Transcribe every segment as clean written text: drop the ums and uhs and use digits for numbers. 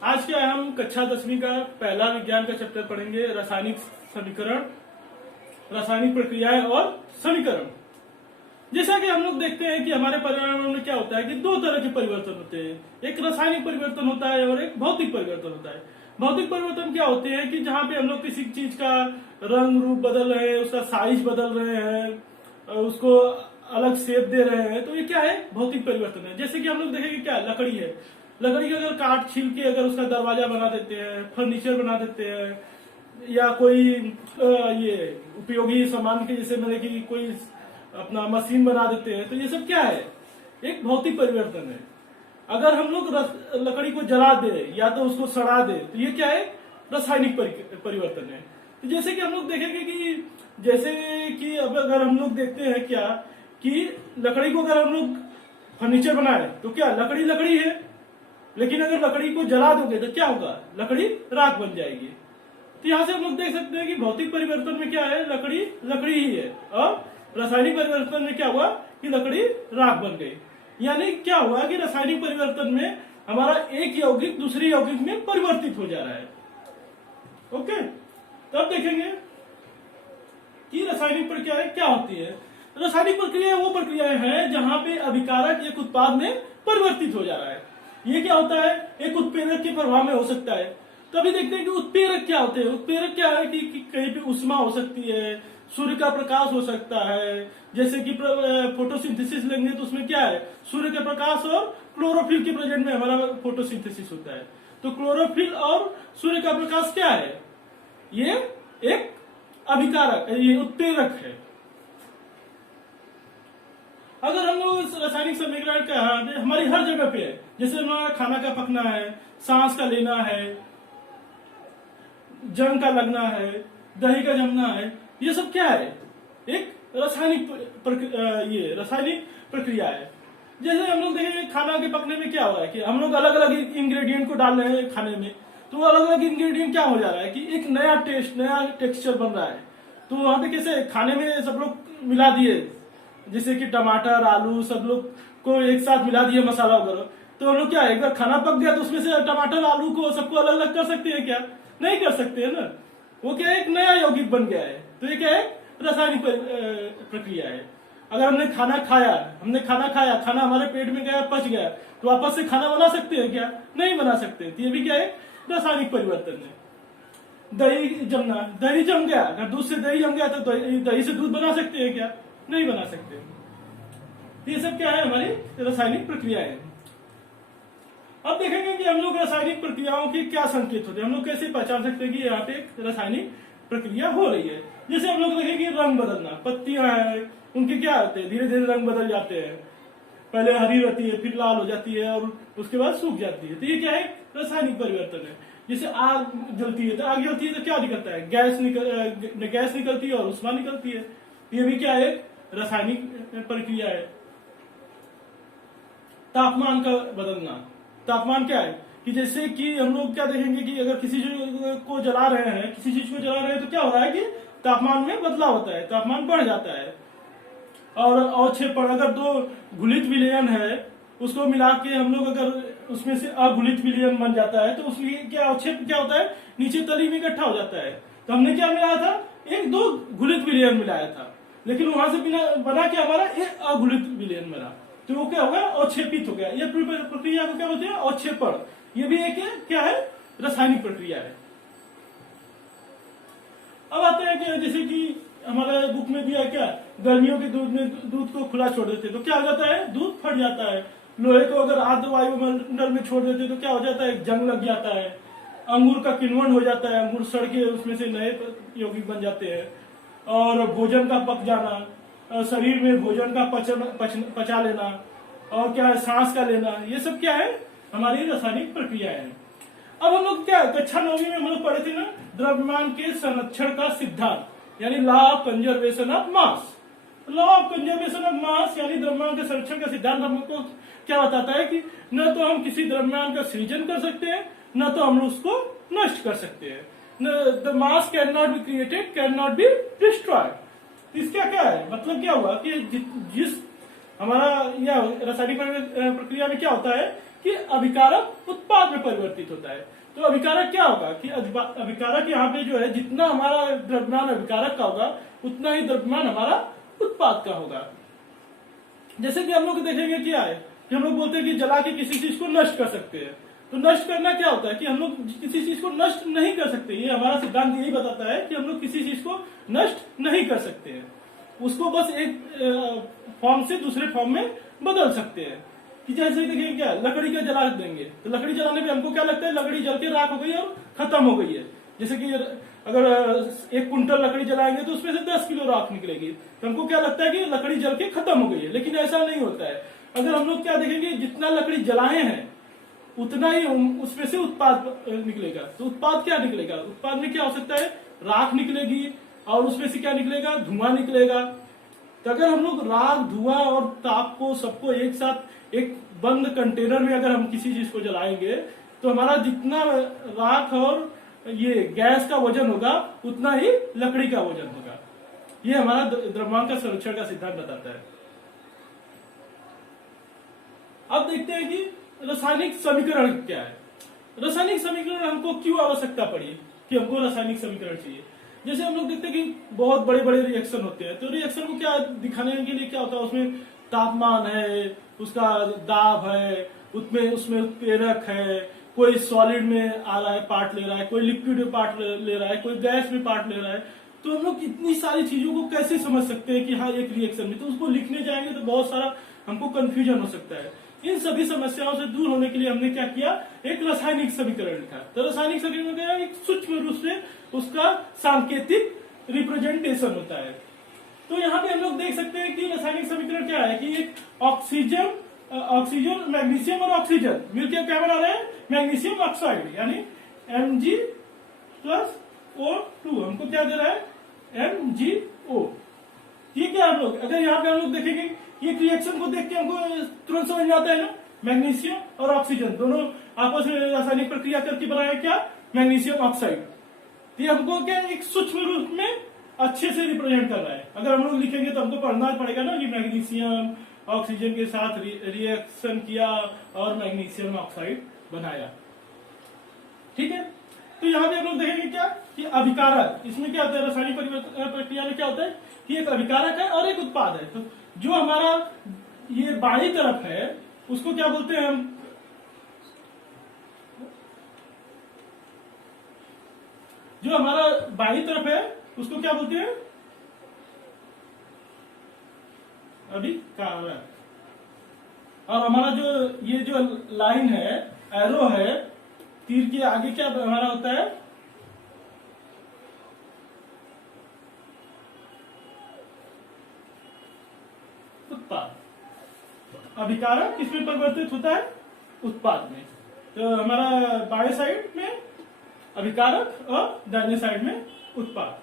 आज के हम कक्षा 10वीं का पहला विज्ञान का चैप्टर पढ़ेंगे, रासायनिक समीकरण, रासायनिक प्रक्रियाएं और समीकरण। जैसा कि हम लोग देखते हैं कि हमारे पर्यावरण में क्या होता है कि दो तरह के परिवर्तन होते हैं, एक रासायनिक परिवर्तन होता है और एक भौतिक परिवर्तन होता है। भौतिक परिवर्तन क्या होते हैं कि जहाँ पे हम लोग किसी चीज का रंग रूप बदल रहे हैं, उसका साइज बदल रहे हैं, उसको अलग शेप दे रहे हैं, तो ये क्या है, भौतिक परिवर्तन है। जैसे कि हम लोग देखेंगे क्या, लकड़ी है, लकड़ी का अगर काट छील के अगर उसका दरवाजा बना देते हैं, फर्नीचर बना देते हैं, या कोई ये उपयोगी सामान के जैसे मतलब कि कोई अपना मशीन बना देते हैं, तो ये सब क्या है, एक भौतिक परिवर्तन है। अगर हम लोग लकड़ी को जला दे या तो उसको सड़ा दे, तो ये क्या है, रासायनिक परिवर्तन है। तो जैसे कि हम लोग देखेंगे कि जैसे कि अब अगर हम लोग देखते हैं क्या कि लकड़ी को अगर हम लोग फर्नीचर बनाए तो क्या लकड़ी लकड़ी है, लेकिन अगर लकड़ी को जला दोगे तो क्या होगा, लकड़ी राख बन जाएगी। तो यहां से हम लोग देख सकते हैं कि भौतिक परिवर्तन में क्या है, लकड़ी लकड़ी ही है, और रासायनिक परिवर्तन में क्या हुआ कि लकड़ी राख बन गई। यानी क्या हुआ कि रासायनिक परिवर्तन में हमारा एक यौगिक दूसरे यौगिक में परिवर्तित हो जा रहा है। ओके, तब देखेंगे कि रासायनिक प्रक्रियाएं क्या होती है। रासायनिक प्रक्रिया वो प्रक्रियाएं हैं जहां पे अभिकारक एक उत्पाद में परिवर्तित हो जा रहा है। ये क्या होता है, एक उत्प्रेरक के प्रभाव में हो सकता है। तो अभी देखते हैं कि उत्प्रेरक क्या होते हैं। उत्प्रेरक क्या है कि कहीं पे उष्मा हो सकती है, सूर्य का प्रकाश हो सकता है। जैसे कि फोटोसिंथेसिस लेंगे तो उसमें क्या है, सूर्य का प्रकाश और क्लोरोफिल के प्रेजेंट में हमारा फोटोसिंथेसिस होता है। तो क्लोरोफिल और सूर्य का प्रकाश क्या है, ये एक अभिकारक, ये उत्प्रेरक है। अगर हम लोग इस रासायनिक समीकरण का हमारी हर जगह पे है, जैसे हमारा खाना का पकना है, सांस का लेना है, जंग का लगना है, दही का जमना है, ये सब क्या है, एक रासायनिक प्रक्रिया है। जैसे हम लोग देखेंगे खाना के पकने में क्या हो रहा है कि हम लोग अलग अलग इंग्रेडिएंट को डाल रहे हैं खाने में, तो अलग अलग इंग्रेडिएंट क्या हो जा रहा है कि एक नया टेस्ट, नया टेक्सचर बन रहा है। तो वहां पे कैसे खाने में सब लोग मिला दिए, जैसे कि टमाटर आलू सब लोग को एक साथ मिला दिए मसाला वगैरह, तो हम लोग क्या है, एक बार खाना पक गया तो उसमें से टमाटर आलू को सबको अलग अलग कर सकते हैं क्या, नहीं कर सकते है ना। वो क्या है, एक नया यौगिक बन गया है। तो ये क्या है, रासायनिक प्रक्रिया है। अगर हमने खाना खाया, खाना हमारे पेट में गया, पच गया, तो वापस से खाना बना सकते हैं क्या, नहीं बना सकते। तो ये भी क्या है, रासायनिक परिवर्तन है। दही जमना, दही जम गया, अगर दूध से दही जम गया तो दही से दूध बना सकते हैं क्या, नहीं बना सकते। ये सब क्या है, हमारी रासायनिक प्रक्रिया है। अब देखेंगे कि हम लोग रासायनिक प्रक्रियाओं के क्या संकेत होते हैं, हम लोग कैसे पहचान सकते हैं कि यहाँ पे एक रासायनिक प्रक्रिया हो रही है। जैसे हम लोग देखेंगे रंग बदलना, पत्तियां हैं उनके क्या होते हैं, धीरे धीरे रंग बदल जाते हैं, पहले हरी रहती है, फिर लाल हो जाती है और उसके बाद सूख जाती है। तो ये क्या है, रासायनिक परिवर्तन है। जैसे आग जलती है, तो आग जलती है तो क्या निकलता है, गैस निकलती है और उष्मा निकलती है। ये भी क्या है, रासायनिक प्रक्रिया है। तापमान का बदलना, तापमान क्या है कि जैसे कि हम लोग क्या देखेंगे कि अगर किसी चीज को जला रहे हैं, तो क्या हो रहा है कि तापमान में बदलाव होता है, तापमान बढ़ जाता है। और अवक्षेपण, अगर दो घुलित विलयन है उसको मिला के हम लोग अगर उसमें से अघुलित विलयन बन जाता है तो उसमें क्या अवक्षेप क्या होता है, नीचे तली में इकट्ठा हो जाता है। तो हमने क्या मिलाया था, एक दो घुलित विलयन मिलाया था, लेकिन वहां से बना के हमारा एक अघुलित विलयन बना, तो वो क्या होगा, अवक्षेपित हो गया। ये प्रक्रिया को क्या बोलते हैं, अवक्षेपण। ये भी एक क्या है, रासायनिक प्रक्रिया है। अब आते हैं कि जैसे कि हमारे बुक में दिया क्या, गर्मियों के दूध को खुला छोड़ देते तो क्या हो जाता है, दूध फट जाता है। लोहे को अगर आर्द्र वायुमंडल में छोड़ देते तो क्या हो जाता है, जंग लग जाता है। अंगूर का किण्वन हो जाता है, अंगूर सड़ के उसमें से नए यौगिक बन जाते हैं। और भोजन का पक जाना, शरीर में भोजन का पचा लेना, और क्या है, सांस का लेना, ये सब क्या है, हमारी रासायनिक प्रक्रिया है। अब हम लोग क्या कक्षा 9वीं में हम लोग पढ़े थे ना, द्रव्यमान के संरक्षण का सिद्धांत, यानी law of conservation of mass. Law of conservation of mass यानी द्रव्यमान के संरक्षण का सिद्धांत हमको क्या बताता है कि न तो हम किसी द्रव्यमान का सृजन कर सकते हैं, न तो हम उसको नष्ट कर सकते हैं। The mass can not be created, can not be destroyed. इसका क्या है, मतलब क्या हुआ कि जिस हमारा यह रासायनिक प्रक्रिया में क्या होता है कि अभिकारक उत्पाद में परिवर्तित होता है। तो अभिकारक क्या होगा कि अभिकारक यहाँ पे जो है जितना हमारा द्रव्यमान अभिकारक का होगा उतना ही द्रव्यमान हमारा उत्पाद का होगा। जैसे कि हम लोग देखेंगे क्या है कि हम लोग बोलते हैं कि जला के किसी चीज को नष्ट कर सकते हैं। तो नष्ट करना क्या होता है कि हम लोग किसी चीज को नष्ट नहीं कर सकते। ये हमारा सिद्धांत यही बताता है कि हम लोग किसी चीज को नष्ट नहीं कर सकते हैं, उसको बस एक फॉर्म से दूसरे फॉर्म में बदल सकते हैं। कि जैसे देखिए क्या लकड़ी का जला देंगे तो लकड़ी जलाने पे हमको क्या लगता है लकड़ी जल के राख हो गई और खत्म हो गई है। जैसे कि अगर 1 कुंटल लकड़ी जलाएंगे तो उसमें से 10 किलो राख निकलेगी, तो हमको क्या लगता है कि लकड़ी जल के खत्म हो गई है, लेकिन ऐसा नहीं होता है। अगर हम लोग क्या देखेंगे जितना लकड़ी जलाए हैं उतना ही उसमें से उत्पाद निकलेगा। तो उत्पाद क्या निकलेगा, उत्पाद में क्या हो सकता है राख निकलेगी और उसमें से क्या निकलेगा धुआं निकलेगा। तो अगर हम लोग राख धुआं और ताप को सबको एक साथ एक बंद कंटेनर में अगर हम किसी चीज को जलाएंगे तो हमारा जितना राख और ये गैस का वजन होगा उतना ही लकड़ी का वजन होगा। ये हमारा द्रव्यमान का संरक्षण का सिद्धांत बताता है। अब देखते हैं कि रासायनिक समीकरण क्या है। रासायनिक समीकरण हमको क्यों आवश्यकता पड़ी कि हमको रासायनिक समीकरण चाहिए। जैसे हम लोग देखते हैं कि बहुत बड़े बड़े रिएक्शन होते हैं, तो रिएक्शन को क्या दिखाने के लिए क्या होता है उसमें तापमान है, उसका दाब है, उसमें उत्प्रेरक है, कोई सॉलिड में आ रहा है पार्ट ले रहा है, कोई लिक्विड में पार्ट ले रहा है, कोई गैस में पार्ट ले रहा है। तो हम लोग इतनी सारी चीजों को कैसे समझ सकते हैं कि हाँ एक रिएक्शन में, तो उसको लिखने जाएंगे तो बहुत सारा हमको कंफ्यूजन हो सकता है। इन सभी समस्याओं से दूर होने के लिए हमने क्या किया एक रासायनिक समीकरण लिखा। तो रासायनिक समीकरण क्या है एक सूक्ष्म रूप से उसका सांकेतिक रिप्रेजेंटेशन होता है। तो यहाँ पे हम लोग देख सकते हैं कि रासायनिक समीकरण क्या है कि एक ऑक्सीजन मैग्नीशियम और ऑक्सीजन मिलकर क्या बना रहे हैं मैग्नीशियम ऑक्साइड यानी Mg+O2 हमको क्या दे रहा है MgO। ठीक है हम लोग अगर यहाँ पे हम लोग देखेंगे ये रिएक्शन को देख के हमको तुरंत समझ में आता है ना मैग्नीशियम और ऑक्सीजन दोनों आपस में रासायनिक प्रक्रिया करके बनाया क्या मैग्नीशियम ऑक्साइड। ये हमको क्या एक सूक्ष्म रूप में अच्छे से रिप्रेजेंट कर रहा है। अगर हम लोग लिखेंगे तो हमको पढ़ना पड़ेगा ना कि मैग्नीशियम ऑक्सीजन के साथ रिएक्शन किया और मैग्नीशियम ऑक्साइड बनाया। ठीक है तो यहाँ पे हम लोग देखेंगे क्या कि अभिकारक इसमें क्या होता है रासायनिक प्रक्रिया में क्या होता है कि एक अभिकारक है और एक उत्पाद है। तो जो हमारा ये बाईं तरफ है उसको क्या बोलते हैं हम जो हमारा बाईं तरफ है उसको क्या बोलते हैं अभिकारक। और हमारा जो ये जो लाइन है एरो है तीर के आगे क्या हमारा होता है उत्पाद। अभिकारक किसमें परिवर्तित होता है उत्पाद में। तो हमारा बाएं साइड में अभिकारक और दाहिने साइड में उत्पाद।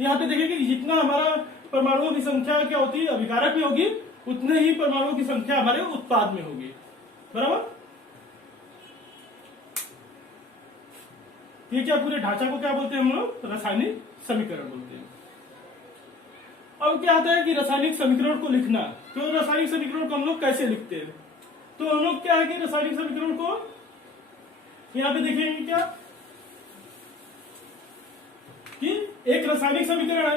यहाँ पे देखिए कि जितना हमारा परमाणुओं की संख्या क्या होती है अभिकारक में होगी उतने ही परमाणुओं की संख्या हमारे उत्पाद में होगी बराबर। ये क्या पूरे ढांचा को क्या बोलते हैं हम लोग रासायनिक समीकरण बोलते हैं। अब क्या आता है कि रासायनिक समीकरण को लिखना। तो रासायनिक समीकरण को हम लोग कैसे लिखते हैं तो हम लोग क्या है कि रासायनिक समीकरण को यहाँ पे देखेंगे क्या कि एक रासायनिक समीकरण है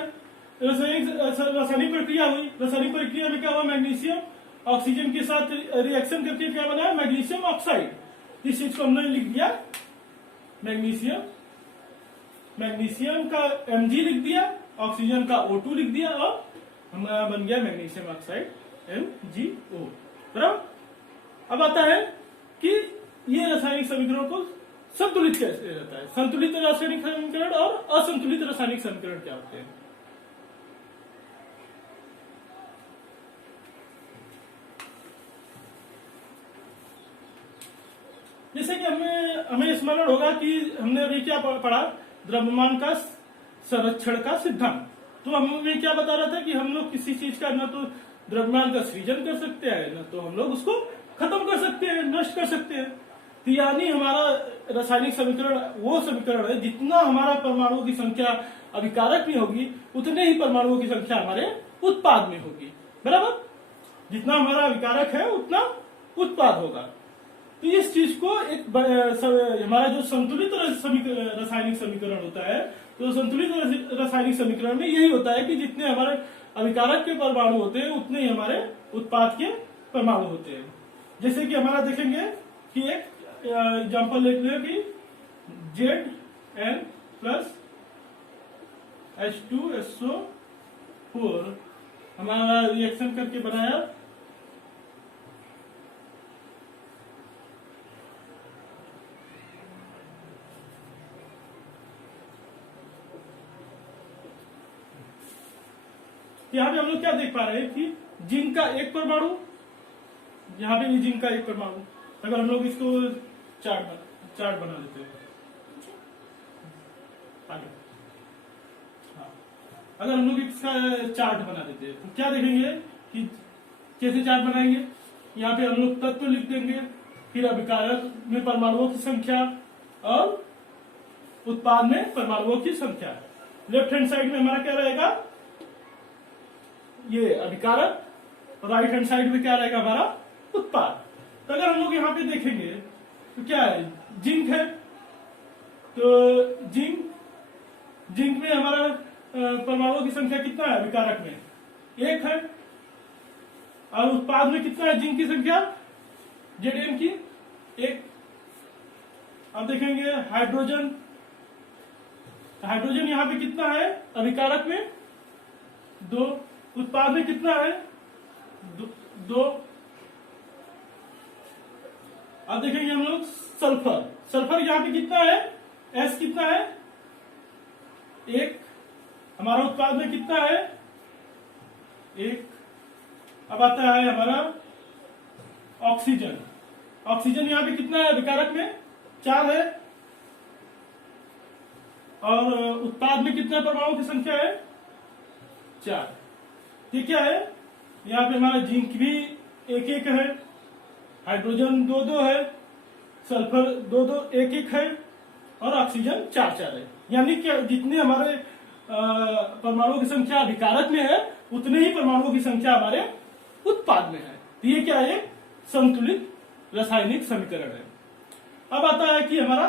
रासायनिक प्रक्रिया हुई। रासायनिक प्रक्रिया में क्या हुआ मैग्नीशियम ऑक्सीजन के साथ रिएक्शन करके क्या बना मैग्नीशियम ऑक्साइड। इस चीज को हमने लिख दिया मैग्नीशियम का Mg लिख दिया ऑक्सीजन का O2 लिख दिया और हमारा बन गया मैग्नीशियम ऑक्साइड MgO बराबर। अब आता है कि ये रासायनिक समीकरण को संतुलित कैसे रहता है। संतुलित रासायनिक समीकरण और असंतुलित रासायनिक समीकरण क्या होते हैं। जैसे कि हमें स्मरण होगा कि हमने अभी क्या पढ़ा द्रव्यमान का संरक्षण का सिद्धांत। तो हमें क्या बता रहा था कि हम लोग किसी चीज का न तो द्रव्यमान का सृजन कर सकते हैं न तो हम लोग उसको खत्म कर सकते हैं नष्ट कर सकते हैं। तो यानी हमारा रासायनिक समीकरण वो समीकरण है जितना हमारा परमाणुओं की संख्या अभिकारक में होगी उतने ही परमाणुओं की संख्या हमारे उत्पाद में होगी बराबर। जितना हमारा अभिकारक है उतना उत्पाद होगा। तो इस चीज को एक हमारा जो संतुलित रासायनिक समीकरण होता है, तो संतुलित रासायनिक समीकरण में यही होता है कि जितने हमारे अभिकारक के परमाणु होते हैं उतने ही हमारे उत्पाद के परमाणु होते हैं। जैसे कि हमारा देखेंगे कि एक एग्जाम्पल लेते हैं कि Zn प्लस H2SO4 हमारा रिएक्शन करके बनाया यहाँ पे हम लोग क्या देख पा रहे हैं कि जिंक का एक परमाणु, यहाँ पे भी जिंक का एक परमाणु। अगर हम लोग इसको चार्ट बना लेते हैं आगे, हाँ, अगर हम लोग इसका चार्ट बना देते हैं तो क्या देखेंगे कि कैसे चार्ट बनाएंगे। यहाँ पे हम लोग तत्व लिख देंगे, फिर अभिकारक में परमाणुओं की संख्या और उत्पाद में परमाणुओं की संख्या। लेफ्ट हैंड साइड में हमारा क्या रहेगा, ये अभिकारक, और राइट हैंड साइड में क्या रहेगा हमारा उत्पाद। तो अगर हम लोग यहाँ पे देखेंगे तो क्या है, जिंक है, तो जिंक में हमारा परमाणुओं की संख्या कितना है अभिकारक में, 1 है, और उत्पाद में कितना है जिंक की संख्या Zn की 1। अब देखेंगे हाइड्रोजन यहाँ पे कितना है अभिकारक में 2, उत्पाद में कितना है 2। अब देखेंगे हम लोग सल्फर यहाँ पे कितना है, S कितना है 1, हमारा उत्पाद में कितना है 1। अब आता है हमारा ऑक्सीजन यहाँ पे कितना है अभिकारक में 4 है, और उत्पाद में कितना परमाणु की संख्या है 4। ये क्या है, यहाँ पे हमारा जिंक भी 1 है, हाइड्रोजन 2 है, सल्फर 2 1 है, और ऑक्सीजन 4 है। यानी कि जितने हमारे परमाणुओं की संख्या अभिकारक में है उतने ही परमाणुओं की संख्या हमारे उत्पाद में है। तो ये क्या है, संतुलित रासायनिक समीकरण है। अब आता है कि हमारा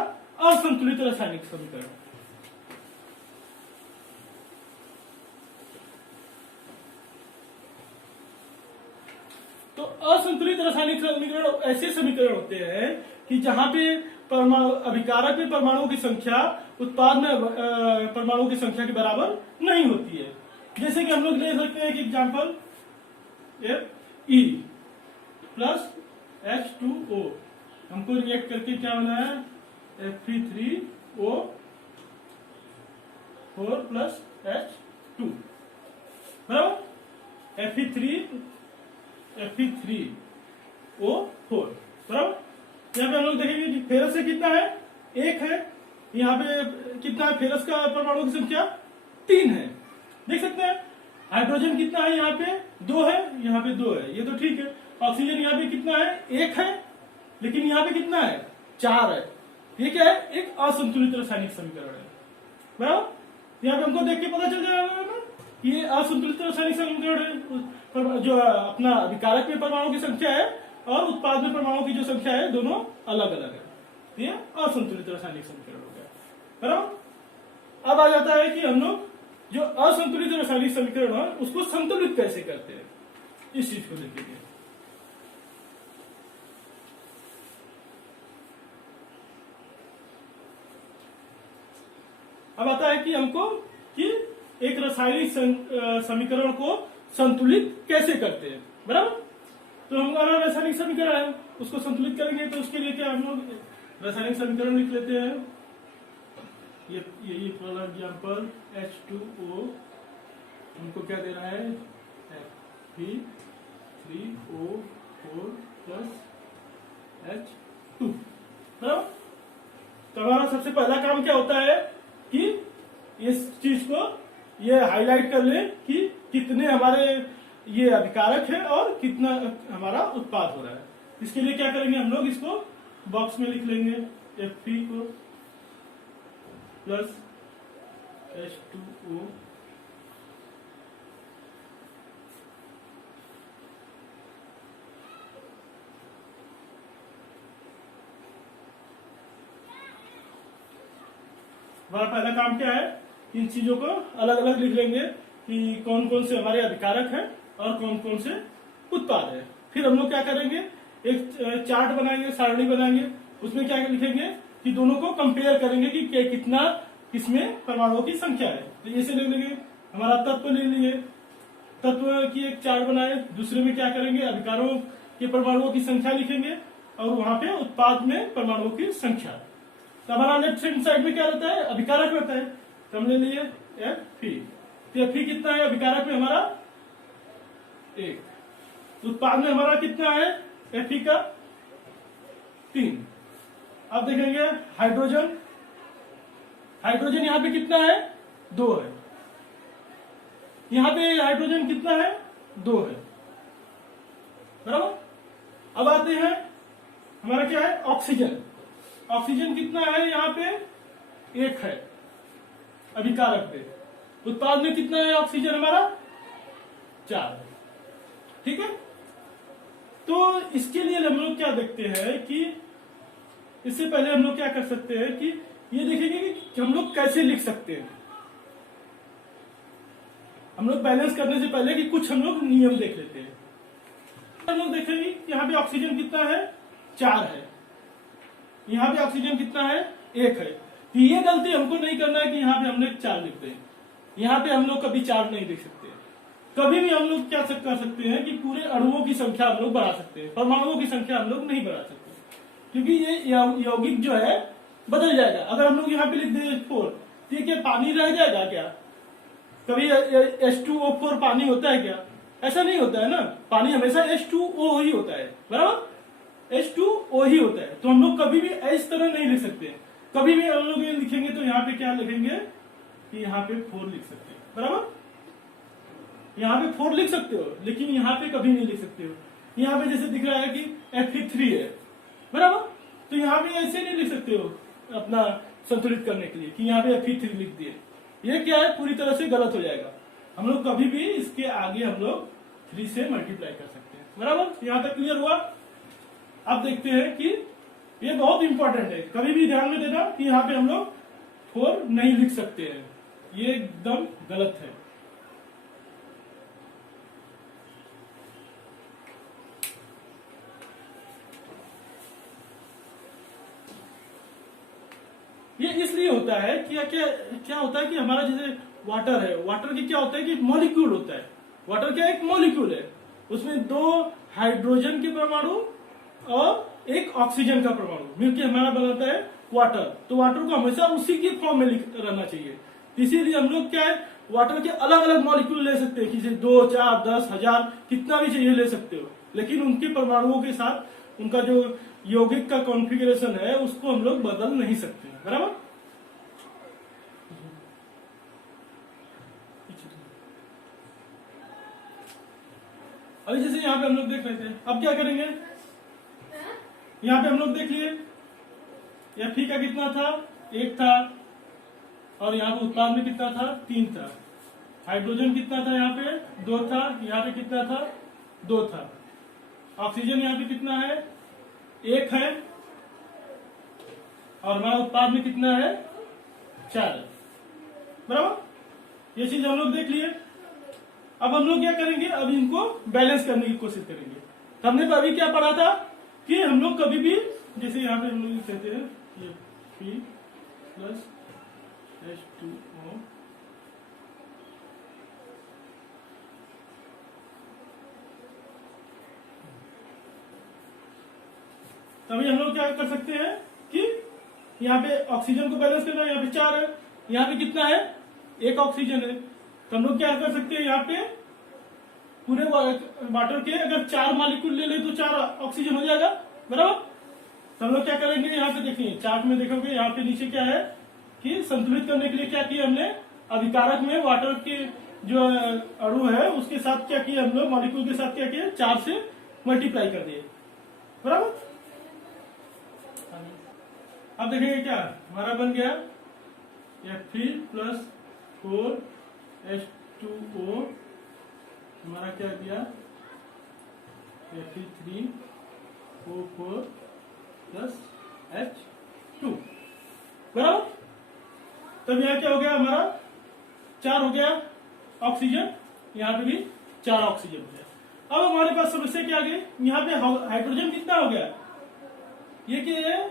असंतुलित रासायनिक समीकरण। तो असंतुलित रासायनिक समीकरण ऐसे समीकरण होते हैं कि जहां पे अभिकारक में परमाणुओं की संख्या उत्पाद में परमाणुओं की संख्या के बराबर नहीं होती है। जैसे कि हम लोग ले सकते हैं कि एग्जाम्पल Fe प्लस H2O, हमको रिएक्ट करके क्या बना है Fe3O4 प्लस H2 बराबर Fe3O4 बराबर। यहाँ पे हम लोग देखेंगे कि फेरस से कितना है 1 है, यहाँ पे कितना है फेरस का परमाणु की संख्या 3 है। देख सकते हैं हाइड्रोजन कितना है, यहाँ पे 2 है, यहाँ पे 2 है, ये तो ठीक है। ऑक्सीजन यहाँ पे कितना है 1 है, लेकिन यहाँ पे कितना है 4 है। ये क्या है, एक असंतुलित रासायनिक समीकरण है बराबर। यहाँ पे हमको देख के पता चल जाएगा ये असंतुलित रासायनिक समीकरण है। जो अपना अभिकारक में परमाणु की संख्या है और उत्पाद में परमाणु की जो संख्या है दोनों अलग अलग है। ये असंतुलित रासायनिक समीकरण हो गया बराबर। अब आ जाता है कि हम लोग जो असंतुलित रासायनिक समीकरण है उसको संतुलित कैसे करते हैं, इस चीज को देखेंगे। अब आता है कि हमको कि एक रासायनिक समीकरण को संतुलित कैसे करते हैं बराबर। तो हमारा रासायनिक समीकरण है उसको संतुलित करेंगे, तो उसके लिए क्या हम लोग रासायनिक समीकरण लिख लेते हैं। ये वाला एग्जाम्पल H2O हमको क्या दे रहा है Fe3O4 प्लस H2 बराबर। तो हमारा सबसे पहला काम क्या होता है कि इस चीज को ये हाईलाइट कर ले कि कितने हमारे ये अभिकारक है और कितना हमारा उत्पाद हो रहा है। इसके लिए क्या करेंगे हम लोग, इसको बॉक्स में लिख लेंगे Fe को प्लस H2O हमारा पहला काम क्या है, इन चीजों को अलग अलग लिख लेंगे कि कौन कौन से हमारे अभिकारक है और कौन कौन से उत्पाद है। फिर हम लोग क्या करेंगे, एक चार्ट बनाएंगे, सारणी बनाएंगे, उसमें क्या लिखेंगे कि दोनों को कंपेयर करेंगे कि कितना किसमें परमाणुओं की संख्या है। तो ऐसे ले लेंगे, हमारा तत्व ले लिए, तत्व की एक चार्ट बनाए, दूसरे में क्या करेंगे, अभिकारों के परमाणुओं की संख्या लिखेंगे और वहां पे उत्पाद में परमाणुओं की संख्या। तो हमारा लेफ्ट हैंड साइड में क्या रहता है, अभिकारक रहता है। तो हमने लिए Fe। तो Fe कितना है अभिकारक में हमारा 1, उत्पाद में हमारा कितना है Fe का 3। अब देखेंगे हाइड्रोजन, हाइड्रोजन यहाँ पे कितना है 2 है, यहाँ पे हाइड्रोजन कितना है 2 है, बराबर। अब आते हैं हमारा क्या है ऑक्सीजन, ऑक्सीजन कितना है यहाँ पे 1 है अभिकारक पे, उत्पाद में कितना है ऑक्सीजन हमारा 4 है, ठीक है। तो इसके लिए हम लोग क्या देखते हैं कि इससे पहले हम लोग क्या कर सकते हैं कि ये देखेंगे कि हम लोग कैसे लिख सकते हैं। हम लोग बैलेंस करने से पहले कि कुछ हम लोग नियम देख लेते हैं। हम लोग देखेंगे कि यहाँ पे ऑक्सीजन कितना है 4 है, यहाँ पे ऑक्सीजन कितना है 1 है। तो ये गलती हमको नहीं करना है कि यहाँ पे हमने 4 लिख दें, यहाँ पे हम लोग कभी 4 नहीं लिख सकते। कभी भी हम लोग क्या कर सकते हैं कि पूरे अणुओं की संख्या हम लोग बढ़ा सकते हैं, परमाणुओं की संख्या हम लोग नहीं बढ़ा सकते, क्योंकि ये यौगिक जो है बदल जाएगा। अगर हम लोग यहाँ पे लिख दें 4, ठीक है, पानी रह जाएगा क्या? कभी H2O4 पानी होता है क्या? ऐसा नहीं होता है ना, पानी हमेशा H2O ही होता है, बराबर, H2O ही होता है। तो हम लोग कभी भी इस तरह नहीं लिख सकते। कभी भी हम लोग ये लिखेंगे तो यहाँ पे क्या लिखेंगे कि यहाँ पे 4 लिख सकते हैं, बराबर। यहाँ पे 4 लिख सकते हो, लेकिन यहाँ पे कभी नहीं लिख सकते हो। यहाँ पे जैसे दिख रहा है कि Fe3 है, बराबर, तो यहाँ पे ऐसे नहीं लिख सकते हो अपना संतुलित करने के लिए कि यहाँ पे Fe3 लिख दिए। ये क्या है, पूरी तरह से गलत हो जाएगा। हम लोग कभी भी इसके आगे हम लोग 3 से मल्टीप्लाई कर सकते हैं, बराबर। यहाँ तक क्लियर हुआ। अब देखते हैं कि ये बहुत इंपॉर्टेंट है, कभी भी ध्यान में देना कि यहाँ पे हम लोग 4 नहीं लिख सकते हैं, ये एकदम गलत है। ये इसलिए होता है कि क्या होता है कि हमारा जैसे वाटर है, वाटर की क्या होता है कि मॉलिक्यूल होता है। वाटर क्या एक मॉलिक्यूल है, उसमें 2 हाइड्रोजन के परमाणु और 1 ऑक्सीजन का परमाणु मिलकर हमारा बनाता है वाटर। तो वाटर को हमेशा उसी की फॉर्म में रहना चाहिए। इसीलिए हम लोग क्या है, वाटर के अलग अलग मॉलिक्यूल ले सकते हैं, किसी 2, 4, 10, 1000 कितना भी चाहिए ले सकते हो, लेकिन उनके परमाणुओं के साथ उनका जो यौगिक का कॉन्फ़िगरेशन है उसको हम लोग बदल नहीं सकते, बराबर। अभी जैसे यहाँ पे हम लोग देख रहे थे, अब क्या करेंगे, यहाँ पे हम लोग देख लिए Fe का कितना था 1 था, और यहाँ पे उत्पाद में कितना था 3 था। हाइड्रोजन कितना था यहाँ पे 2 था, यहाँ पे कितना था 2 था। ऑक्सीजन यहाँ पे कितना है 1 है, और हमारा उत्पाद में कितना है 4, बराबर। ये चीज हम लोग देख लिए। अब हम लोग क्या करेंगे, अब इनको बैलेंस करने की कोशिश करेंगे। तो हमने तो अभी क्या पढ़ा था कि हम लोग कभी भी जैसे यहाँ पे हम लोग कहते हैं ये Fe प्लस H2O, तभी हम लोग क्या कर सकते हैं कि यहाँ पे ऑक्सीजन को बैलेंस करना है, यहाँ पे 4 है, यहाँ पे कितना है 1 ऑक्सीजन है। तो हम लोग क्या कर सकते हैं, यहाँ पे पूरे वाटर के अगर 4 मॉलिक्यूल ले ले तो 4 ऑक्सीजन हो जाएगा, बराबर। तो हम लोग क्या करेंगे, यहाँ पे देखिए चार्ट में देखोगे यहाँ पे नीचे क्या है कि संतुलित करने के लिए क्या किया हमने, अभिकारक में वाटर के जो अणु है उसके साथ क्या किया हम लोग, मॉलिक्यूल के साथ क्या किया 4 से मल्टीप्लाई कर दिए, बराबर। अब देखेंगे क्या हमारा बन गया Fe प्लस 4 H2O, हमारा क्या दिया Fe3O4 प्लस H2, बराबर। तब यहाँ क्या हो गया हमारा 4 हो गया ऑक्सीजन, यहाँ पे भी 4 ऑक्सीजन हो गया। अब हमारे पास समस्या क्या आ गई, यहाँ पे हाइड्रोजन कितना हो गया, ये क्या है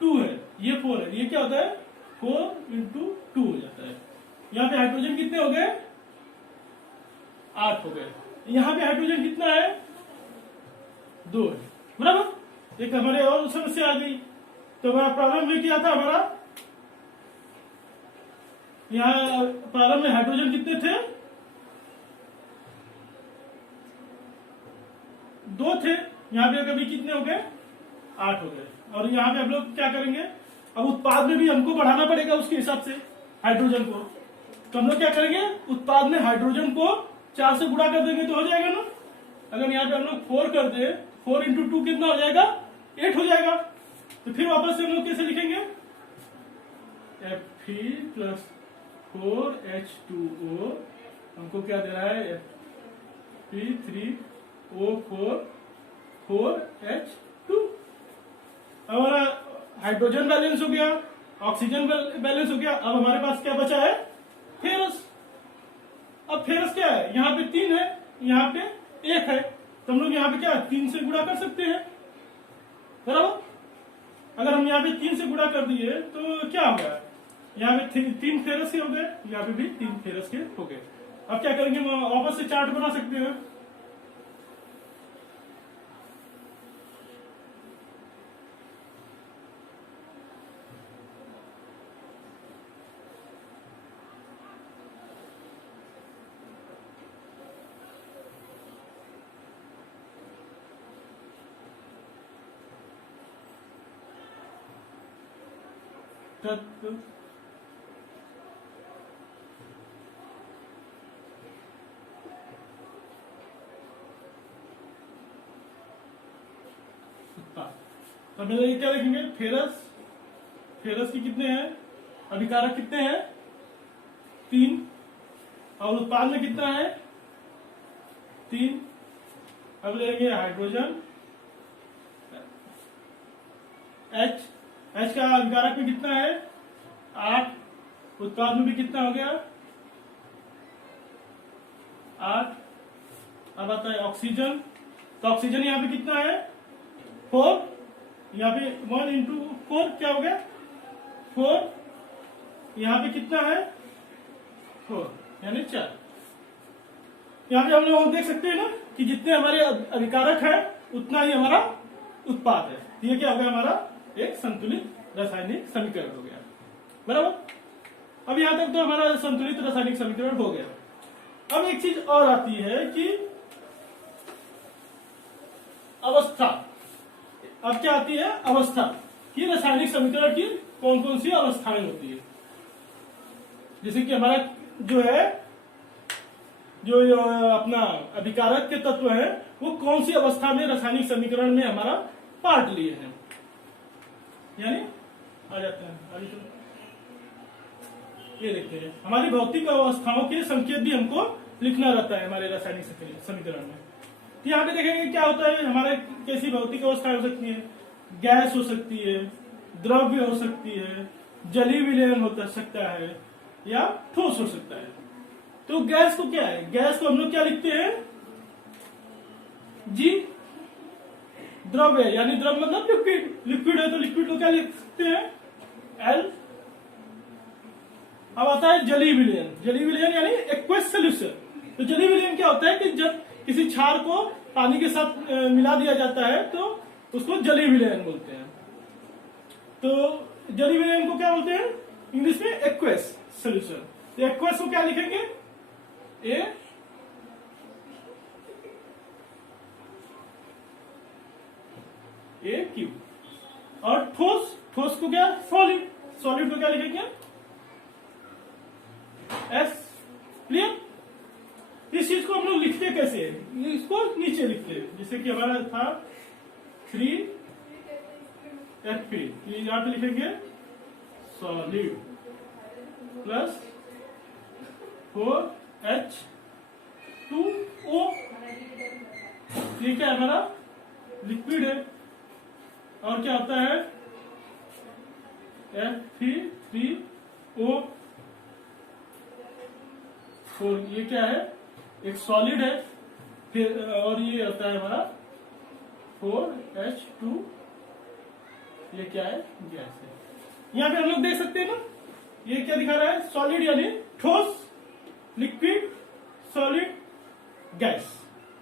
2 है, ये 4 है, ये क्या होता है 4 इंटू 2 हो जाता है। यहाँ पे हाइड्रोजन कितने हो गए 8 हो गए। यहाँ पे हाइड्रोजन कितना है 2 है, बराबर। एक हमारे और समस्या आ गई। तो हमारा प्रारंभ में क्या था, हमारा यहाँ प्रारंभ में हाइड्रोजन कितने थे 2 थे, यहाँ पे कभी कितने हो गए 8 हो गए। और यहाँ पे हम लोग क्या करेंगे, अब उत्पाद में भी हमको बढ़ाना पड़ेगा उसके हिसाब से हाइड्रोजन को। तो हम लोग क्या करेंगे, उत्पाद में हाइड्रोजन को 4 से गुणा कर देंगे तो हो जाएगा ना। अगर यहाँ पे हम लोग 4 कर दे, 4 इंटू 2 कितना हो जाएगा 8 हो जाएगा। तो फिर वापस से हम लोग कैसे लिखेंगे, Fe प्लस 4H2O, हमको क्या दे रहा है Fe3O4 4H2। हमारा हाइड्रोजन बैलेंस हो गया, ऑक्सीजन बैलेंस हो गया। अब हमारे पास क्या बचा है फेरस। अब फेरस क्या है, यहाँ पे 3 है, यहाँ पे 1 है, तो हम लोग यहाँ पे क्या 3 से गुणा कर सकते हैं, बराबर। अगर हम यहाँ पे 3 से गुणा कर दिए तो क्या हो गया, यहाँ पे 3 फेरस के हो गए, यहाँ पे भी 3 फेरस के हो गए। अब क्या करेंगे, वापस से चार्ट बना सकते हैं। तत्व तो मेरे ये क्या लिखेंगे, फेरस, फेरस की कितने हैं, अभिकारक कितने हैं 3, और उत्पाद में कितना है 3। अब लेंगे हाइड्रोजन H, H का अभिकारक में कितना है 8, उत्पाद में भी कितना हो गया 8। अब आता है ऑक्सीजन, तो ऑक्सीजन यहाँ पे कितना है 4, यहाँ पे 1 इंटू 4 क्या हो गया 4, यहाँ पे कितना है 4 यानी 4। यहाँ पे हम लोग देख सकते हैं ना कि जितने हमारे अभिकारक है उतना ही हमारा उत्पाद है। ये क्या हो गया, हमारा एक संतुलित रासायनिक समीकरण हो गया, बराबर। अब यहाँ तक तो हमारा संतुलित रासायनिक समीकरण हो गया। अब एक चीज और आती है कि अवस्था। अब क्या आती है अवस्था, कि रासायनिक समीकरण की कौन कौन सी अवस्थाएं होती है। जैसे कि हमारा जो है जो अपना अभिकारक के तत्व है वो कौन सी अवस्था में रासायनिक समीकरण में हमारा पार्ट लिए हैं, यानी आ जाते हैं आगे चलो। ये देखते हैं हमारी भौतिक अवस्थाओं के संकेत भी हमको लिखना रहता है हमारे रासायनिक समीकरण में। यहाँ पे देखेंगे क्या होता है, हमारे कैसी भौतिक अवस्थाएं हो सकती है, गैस हो सकती है, द्रव्य हो सकती है, जलीय विलयन हो सकता है, या ठोस हो सकता है। तो गैस को क्या है, गैस को हम लोग क्या लिखते हैं जी, द्रव्य यानी द्रव मतलब लिक्विड, लिक्विड है तो लिक्विड को क्या लिखते हैं एल। अब आता है जलीय विलयन, जलीय विलयन यानी एक्वस सोल्यूशन। तो जलीय विलयन क्या होता है कि जब किसी क्षार को पानी के साथ मिला दिया जाता है तो उसको जलीय विलयन बोलते हैं। तो जलीय विलयन को क्या बोलते हैं इंग्लिश में एक्वस सोल्यूशन। तो एक्वस को क्या लिखेंगे ए क्यू। और ठोस, ठोस को क्या सॉलिड, सॉलिड को क्या लिखेंगे एस। क्लियर। इस चीज को हम लोग लिखते कैसे हैं, इसको नीचे लिखते हैं। जैसे कि हमारा था 3Fe, यहां पे लिखेंगे सॉलिड प्लस 4H2O। ये क्या है हमारा लिक्विड है। और क्या होता है Fe3O 4, ये क्या है, एक सॉलिड है, फिर और ये होता है हमारा 4H2, ये क्या है, गैस है। यहाँ पे हम लोग देख सकते हैं ना, ये क्या दिखा रहा है, सॉलिड यानी ठोस, लिक्विड, सॉलिड, गैस,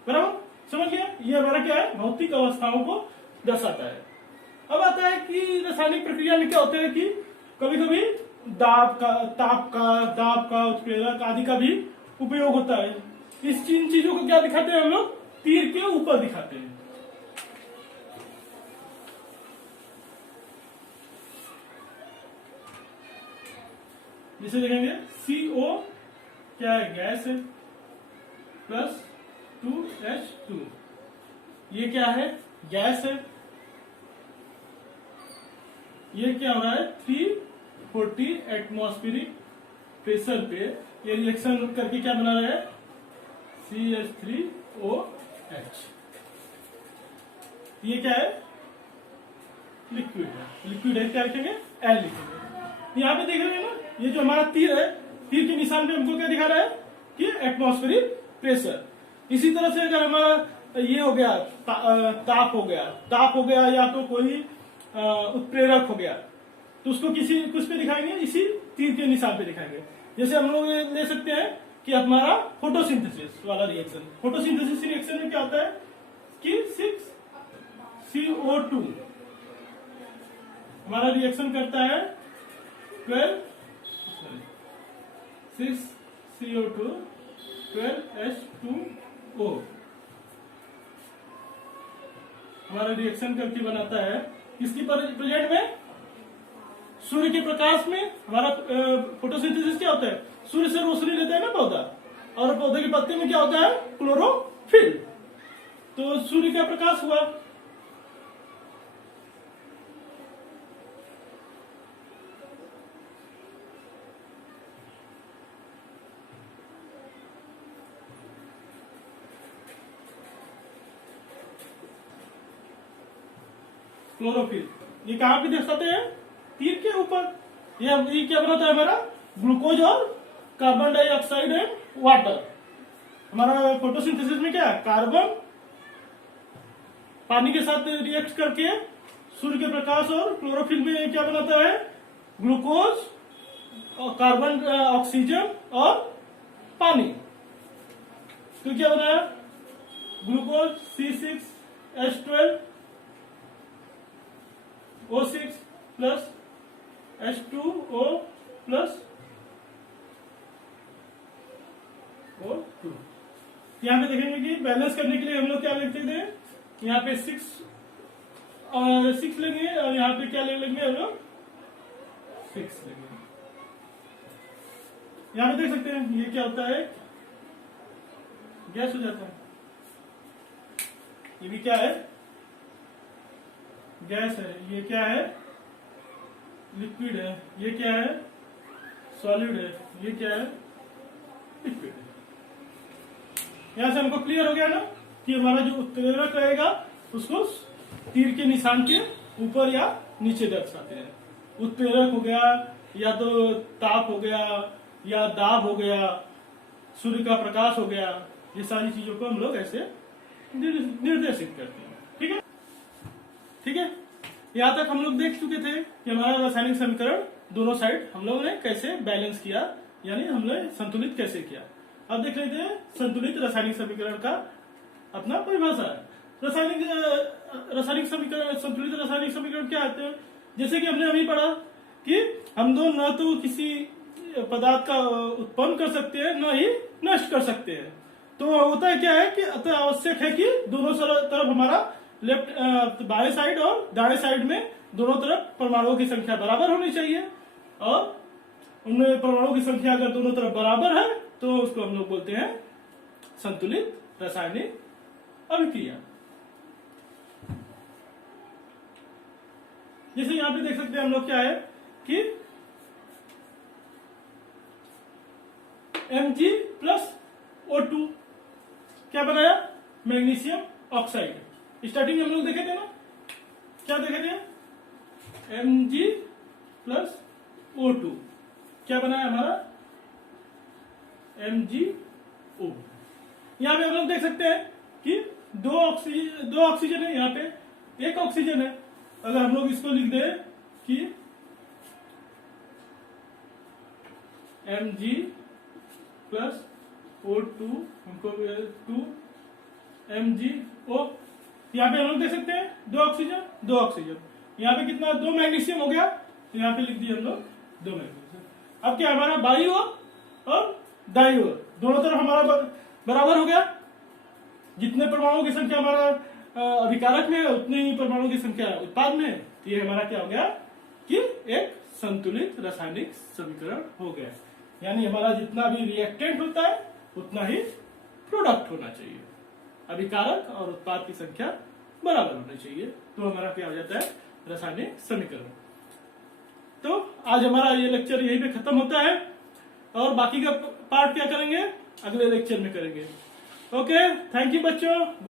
बराबर, समझ गया। ये हमारा क्या है, भौतिक अवस्थाओं को दर्शाता है। अब आता है कि रासायनिक प्रक्रिया में क्या होता है कि कभी कभी दाब का, दाब का, उत्प्रेरक आदि का भी उपयोग होता है। इस चीजों को क्या दिखाते हैं हम लोग, तीर के ऊपर दिखाते हैं। जिसे देखेंगे CO क्या है, गैस है, प्लस 2H2, ये क्या है, गैस है। ये क्या हो रहा है, 340 एटमॉस्फेरिक प्रेशर पे ये रिएक्शन करके क्या बना रहा है, CH3OH। ये क्या है, लिक्विड है, लिक्विड है, क्या लिखेंगे, L लिखेंगे। यहाँ पे देख रहे हैं ना, ये जो हमारा तीर है, तीर के निशान पे हमको क्या दिखा रहा है कि एटमॉस्फेरिक प्रेशर। इसी तरह से अगर हमारा ये हो गया, ताप हो गया, या तो कोई उत्प्रेरक हो गया, तो उसको कुछ पे दिखाएंगे, इसी तीर के निशान पे दिखाएंगे। जैसे हम लोग ले सकते हैं कि हमारा फोटोसिंथेसिस वाला रिएक्शन, फोटोसिंथेसिस रिएक्शन में क्या होता है कि 6CO2 हमारा रिएक्शन करता है 6CO2 12H2O, हमारा रिएक्शन करके बनाता है। इसकी प्रेजेंट में सूर्य के प्रकाश में हमारा फोटोसिंथेसिस क्या होता है, सूर्य से रोशनी लेता है ना पौधा, और पौधे के पत्ते में क्या होता है, क्लोरोफिल। तो सूर्य का प्रकाश हुआ, क्लोरोफिल। ये कहां पे देख सकते हैं, तीर के ऊपर। ये क्या बनाता है, हमारा ग्लूकोज और कार्बन डाइऑक्साइड एंड वाटर। हमारा फोटोसिंथेसिस में क्या है, कार्बन पानी के साथ रिएक्ट करके सूर्य के प्रकाश और क्लोरोफिल में क्या बनाता है, ग्लूकोज और कार्बन, ऑक्सीजन और पानी। तो क्या बनाया, glucose C6H12O6 plus H2O plus O2। यहाँ पे देखेंगे कि बैलेंस करने के लिए हम लोग क्या लिखते थे, यहाँ पे 6 लेंगे, और यहाँ पे क्या लेंगे हम लोग, 6 लेंगे। यहाँ पे देख सकते हैं ये क्या होता है, गैस हो जाता है। ये भी क्या है, गैस है। ये क्या है, लिक्विड है। ये क्या है, सॉलिड है। ये क्या है, लिक्विड है। यहां से हमको क्लियर हो गया ना कि हमारा जो उत्प्रेरक रहेगा उसको तीर के निशान के ऊपर या नीचे दर्शाते हैं। उत्प्रेरक हो गया, या तो ताप हो गया, या दाब हो गया, सूर्य का प्रकाश हो गया, ये सारी चीजों को हम लोग ऐसे निर्देशित करते हैं। ठीक है, ठीक है। यहां तक हम लोग देख चुके थे कि हमारा रासायनिक समीकरण दोनों साइड हम लोगों ने कैसे बैलेंस किया, यानी हमने संतुलित कैसे किया। अब देख लेते हैं संतुलित रासायनिक समीकरण का अपना परिभाषा है। रासायनिक समीकरण, संतुलित रासायनिक समीकरण क्या आते हैं, जैसे कि हमने अभी पढ़ा कि हम दो न तो किसी पदार्थ का उत्पन्न कर सकते हैं, न ही नष्ट कर सकते हैं। तो होता है क्या है कि अतः आवश्यक है कि दोनों तरफ हमारा लेफ्ट, बाएं साइड और दाएं साइड में दोनों तरफ परमाणुओं की संख्या बराबर होनी चाहिए, और उनमें परमाणुओं की संख्या अगर दोनों तरफ बराबर है तो उसको हम लोग बोलते हैं संतुलित रासायनिक अभिक्रिया। जैसे यहां पे देख सकते हैं हम लोग क्या है कि Mg प्लस O2 क्या बनाया, मैग्नीशियम ऑक्साइड। स्टार्टिंग में हम लोग देखे थे ना, क्या देखे थे, Mg प्लस O2 क्या बनाया हमारा MgO। यहाँ पे हम लोग देख सकते हैं कि दो ऑक्सीजन है, यहाँ पे एक ऑक्सीजन है। अगर हम लोग इसको लिख दें कि Mg प्लस O2 हमको 2 MgO, यहाँ पे हम लोग देख सकते हैं दो ऑक्सीजन, यहाँ पे कितना 2 मैग्नीशियम हो गया, तो यहाँ पे लिख दिए हम लोग 2 मैग्नीशियम। अब क्या हमारा बाई ओर और दाई ओर दोनों तरफ हमारा बराबर हो गया। जितने परमाणुओं की संख्या हमारा अभिकारक में है उतने ही परमाणुओं की संख्या उत्पाद में है। तो ये हमारा क्या हो गया कि एक संतुलित रासायनिक समीकरण हो गया। यानी हमारा जितना भी रिएक्टेंट होता है उतना ही प्रोडक्ट होना चाहिए, अभिकारक और उत्पाद की संख्या बराबर होनी चाहिए, तो हमारा क्या हो जाता है रासायनिक समीकरण। तो आज हमारा ये लेक्चर यहीं पे खत्म होता है और बाकी का पार्ट क्या करेंगे अगले लेक्चर में करेंगे। ओके, थैंक यू बच्चों।